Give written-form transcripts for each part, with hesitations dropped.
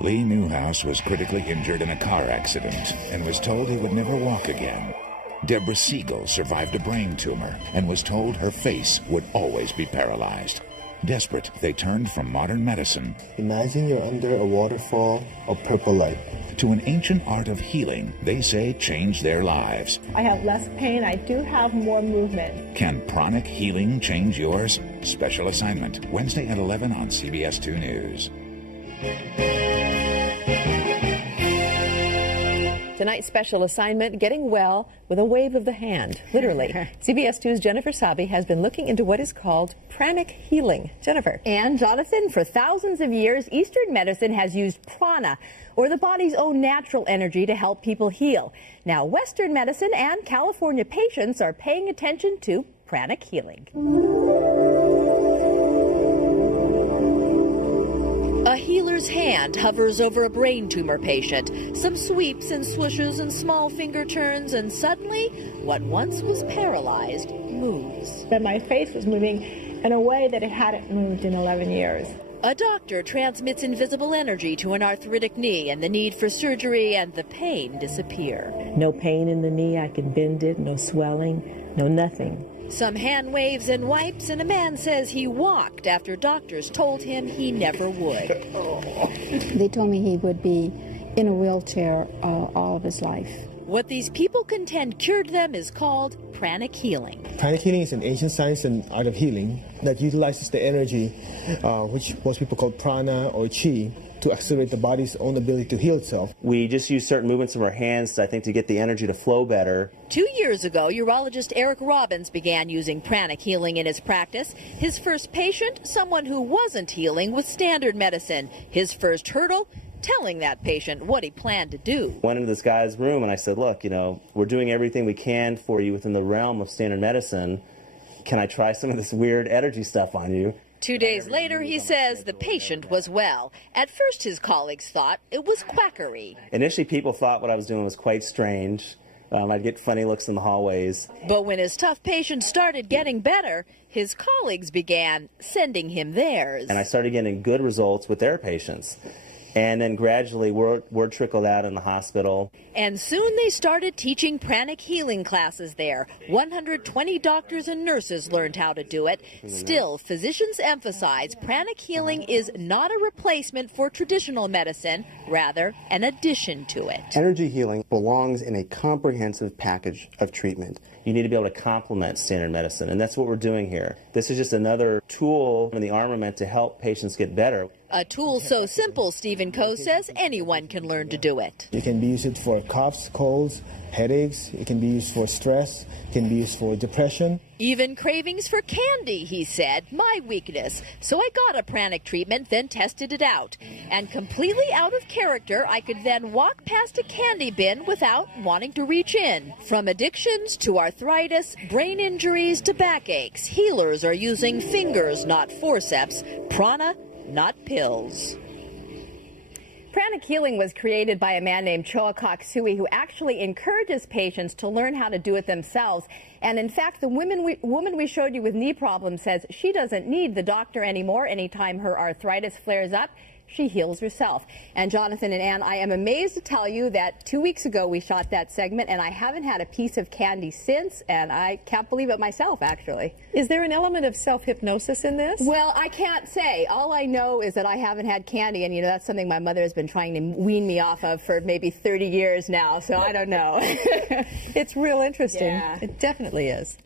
Lee Newhouse was critically injured in a car accident and was told he would never walk again. Deborah Siegel survived a brain tumor and was told her face would always be paralyzed. Desperate, they turned from modern medicine. Imagine you're under a waterfall of purple light. To an ancient art of healing they say changed their lives. I have less pain. I do have more movement. Can pranic healing change yours? Special assignment, Wednesday at 11 on CBS 2 News. Tonight's special assignment, getting well with a wave of the hand, literally. CBS 2's Jennifer Sabi has been looking into what is called pranic healing. Jennifer. And Jonathan, for thousands of years, Eastern medicine has used prana, or the body's own natural energy, to help people heal. Now, Western medicine and California patients are paying attention to pranic healing. A healer's hand hovers over a brain tumor patient. Some sweeps and swooshes and small finger turns, and suddenly, what once was paralyzed moves. But my face was moving in a way that it hadn't moved in 11 years. A doctor transmits invisible energy to an arthritic knee, and the need for surgery and the pain disappear. No pain in the knee, I can bend it, no swelling, no nothing. Some hand waves and wipes, and a man says he walked after doctors told him he never would. They told me he would be in a wheelchair all of his life. What these people contend cured them is called pranic healing. Pranic healing is an ancient science and art of healing that utilizes the energy, which most people call prana or chi, to accelerate the body's own ability to heal itself. We just use certain movements of our hands, I think, to get the energy to flow better. 2 years ago, urologist Eric Robbins began using pranic healing in his practice. His first patient, someone who wasn't healing with standard medicine. His first hurdle, telling that patient what he planned to do. Went into this guy's room and I said, look, we're doing everything we can for you within the realm of standard medicine. Can I try some of this weird energy stuff on you? 2 days later, he says the patient was well. At first, his colleagues thought it was quackery. Initially, people thought what I was doing was quite strange. I'd get funny looks in the hallways. But when his tough patient started getting better, his colleagues began sending him theirs. And I started getting good results with their patients. And then gradually word trickled out in the hospital. And soon they started teaching pranic healing classes there. 120 doctors and nurses learned how to do it. Still, physicians emphasize pranic healing is not a replacement for traditional medicine, rather an addition to it. Energy healing belongs in a comprehensive package of treatment. You need to be able to complement standard medicine, and that's what we're doing here. This is just another tool in the armament to help patients get better. A tool so simple, Stephen Coe says, anyone can learn to do it. You can be used for coughs, colds, headaches. It can be used for stress. It can be used for depression. Even cravings for candy, he said, my weakness. So I got a pranic treatment, then tested it out. And completely out of character, I could then walk past a candy bin without wanting to reach in. From addictions to arthritis, brain injuries to backaches, healers are using fingers, not forceps, prana, not pills. Pranic healing was created by a man named Choa Kok Sui, who actually encourages patients to learn how to do it themselves. And in fact, the woman we showed you with knee problems says she doesn't need the doctor anymore. Anytime her arthritis flares up, she heals herself. And Jonathan and Ann, I am amazed to tell you that 2 weeks ago we shot that segment, and I haven't had a piece of candy since, and I can't believe it myself, actually. Is there an element of self-hypnosis in this? Well, I can't say. All I know is that I haven't had candy, and that's something my mother has been trying to wean me off of for maybe 30 years now, so I don't know. It's real interesting. Yeah. It definitely is.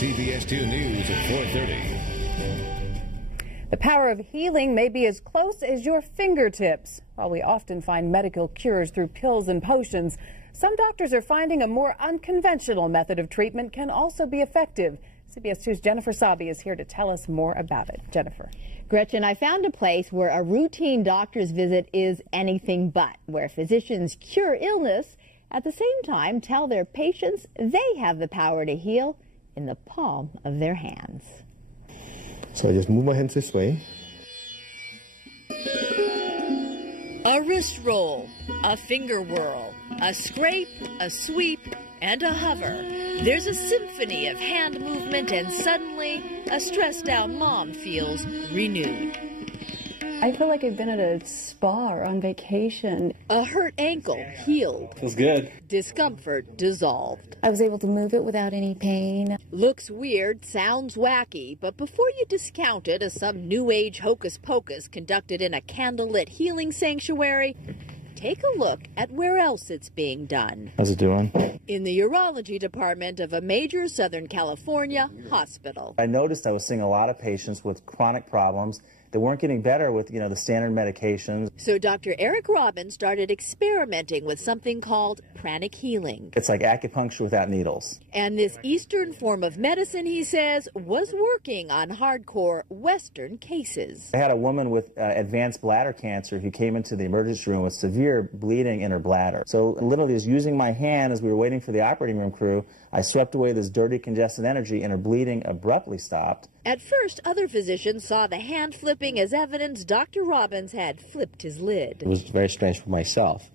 CBS 2 News at 4:30. The power of healing may be as close as your fingertips. While we often find medical cures through pills and potions, some doctors are finding a more unconventional method of treatment can also be effective. CBS 2's Jennifer Sabi is here to tell us more about it. Jennifer. Gretchen, I found a place where a routine doctor's visit is anything but, where physicians cure illness, at the same time tell their patients they have the power to heal in the palm of their hands. So I just move my hands this way. A wrist roll, a finger whirl, a scrape, a sweep, and a hover. There's a symphony of hand movement, and suddenly a stressed-out mom feels renewed. I feel like I've been at a spa or on vacation. A hurt ankle healed. Feels good. Discomfort dissolved. I was able to move it without any pain. Looks weird, sounds wacky, but before you discount it as some new age hocus pocus conducted in a candlelit healing sanctuary, take a look at where else it's being done. How's it doing? In the urology department of a major Southern California hospital. I noticed I was seeing a lot of patients with chronic problems that weren't getting better with, the standard medications. So Dr. Eric Robbins started experimenting with something called pranic healing. It's like acupuncture without needles. And this Eastern form of medicine, he says, was working on hardcore Western cases. I had a woman with advanced bladder cancer who came into the emergency room with severe bleeding in her bladder. So literally just using my hand as we were waiting for the operating room crew, I swept away this dirty, congested energy and her bleeding abruptly stopped. At first, other physicians saw the hand flipping as evidence Dr. Robbins had flipped his lid. It was very strange for myself.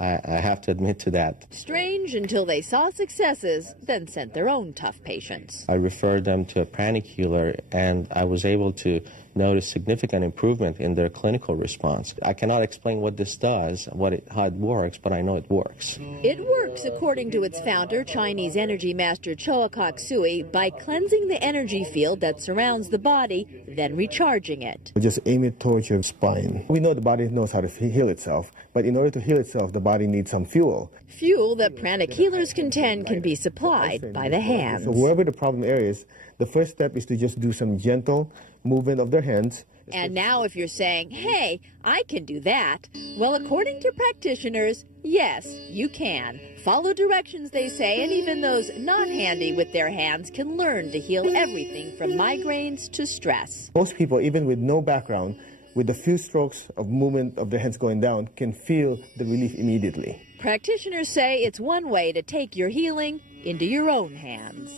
I have to admit to that. Strange until they saw successes, then sent their own tough patients. I referred them to a pranic healer, and I was able to notice significant improvement in their clinical response. I cannot explain what this does, how it works, but I know it works. It works, according to its founder, Chinese energy master Choa Kok Sui, by cleansing the energy field that surrounds the body, then recharging it. We just aim it towards your spine. We know the body knows how to heal itself, but in order to heal itself, the body needs some fuel. Fuel that pranic healers contend can be supplied by the hands. So wherever the problem area is, the first step is to just do some gentle movement of their hands. And now if you're saying, hey, I can do that, well, according to practitioners, yes, you can. Follow directions, they say, and even those not handy with their hands can learn to heal everything from migraines to stress. Most people, even with no background, with a few strokes of movement of their hands going down, can feel the relief immediately. Practitioners say it's one way to take your healing into your own hands.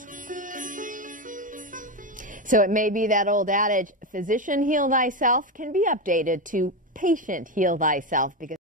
So it may be that old adage, physician heal thyself, can be updated to patient heal thyself, because